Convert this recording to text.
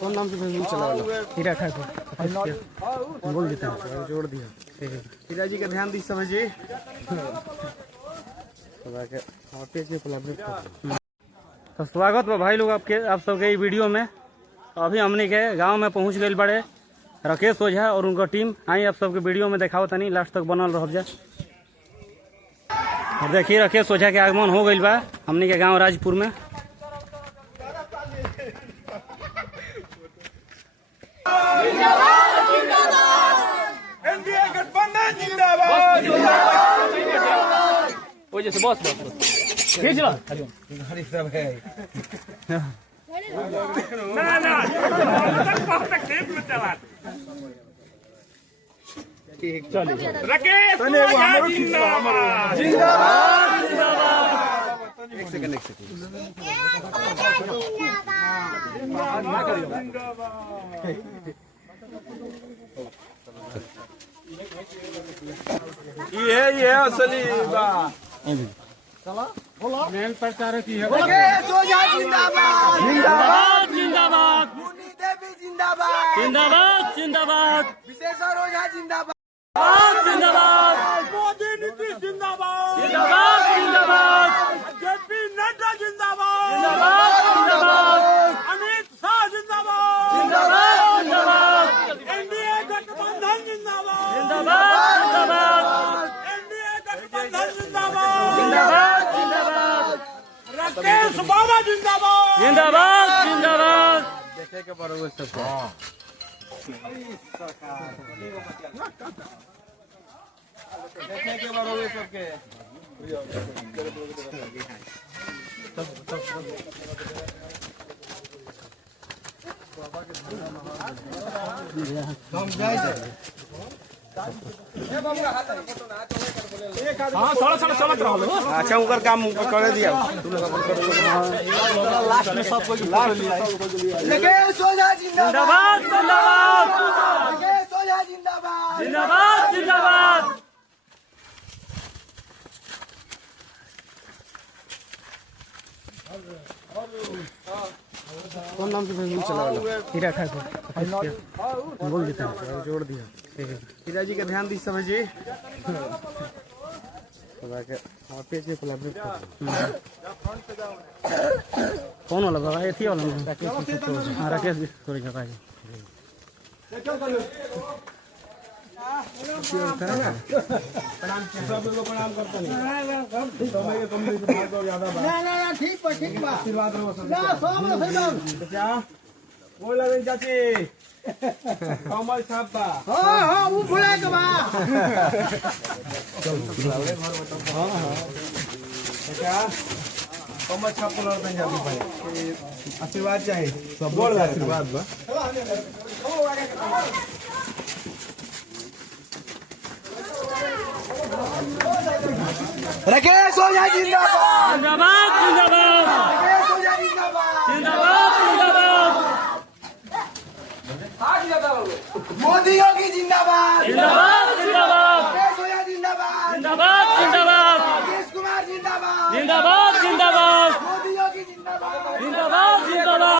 कौन नाम से फेसबुक चला वाला हीरा ठाकुर बोल देते हैं जोड़ दिया। हीरा जी का ध्यान दी समझिए। तो स्वागत बा भाई लोग आपके आप सबके वीडियो में। अभी हमने के गांव में पहुंच गए बड़े राकेश ओझा और उनका टीम। आई आप सबके वीडियो में दिखाओ तनी लास्ट तक बनल रह जा। और देखिए राकेश ओझा के आगमन हो गई बा हमने के गांव राजपुर में। जैसे बस खींच लो सब है एक सेकंड ये असली बा चला बोलो मेन प्रचार की है राकेश ओझा जिंदाबाद जिंदाबाद जिंदाबाद मुन्नी देवी जिंदाबाद जिंदाबाद जिंदाबाद विशेश्वर ओझा जिंदाबाद जिंदाबाद मोदी नीतीश जिंदाबाद जिंदाबाद जिंदाबाद जेपी नड्डा जिंदाबाद जिंदाबाद जिंदाबाद अमित शाह जिंदाबाद जिंदाबाद जिंदाबाद एनडीए गठबंधन जिंदाबाद जिंदाबाद जिंदाबाद एनडीए गठबंधन जिंदाबाद जिंदाबाद जिंदाबाद राकेश बाबा जिंदाबाद जिंदाबाद जिंदाबाद देखे के बरोबर सबको देखे के बरोबर सबके हम जाए हाँ चलो चलो चलो अच्छा उनका काम कर दिया लास्ट में सब कुछ राकेश ओझा जिंदाबाद जिंदाबाद राकेश ओझा जिंदाबाद जिंदाबाद जिंदाबाद कौन नाम से फेसबुक चला वाला हीरा ठाकुर बोल देते हैं जोड़ दिया। हीरा जी का ध्यान दी समझिए। कौन वाला बाबा ये थी वाला हाँ राकेश सॉरी जगह प्रणाम करता नहीं ठीक बा आशीर्वाद वो लगे चाची कमल छाप बा हां हां वो फुला के बा हां हां क्या कमल छाप को लड़ देंगे अभी भाई आशीर्वाद चाहिए सब बोल आशीर्वाद बा राकेश ओझा जिंदाबाद जिंदाबाद जिंदाबाद राकेश ओझा जिंदाबाद जिंदाबाद जिंदाबाद मोदी योगी जिंदाबाद जिंदाबाद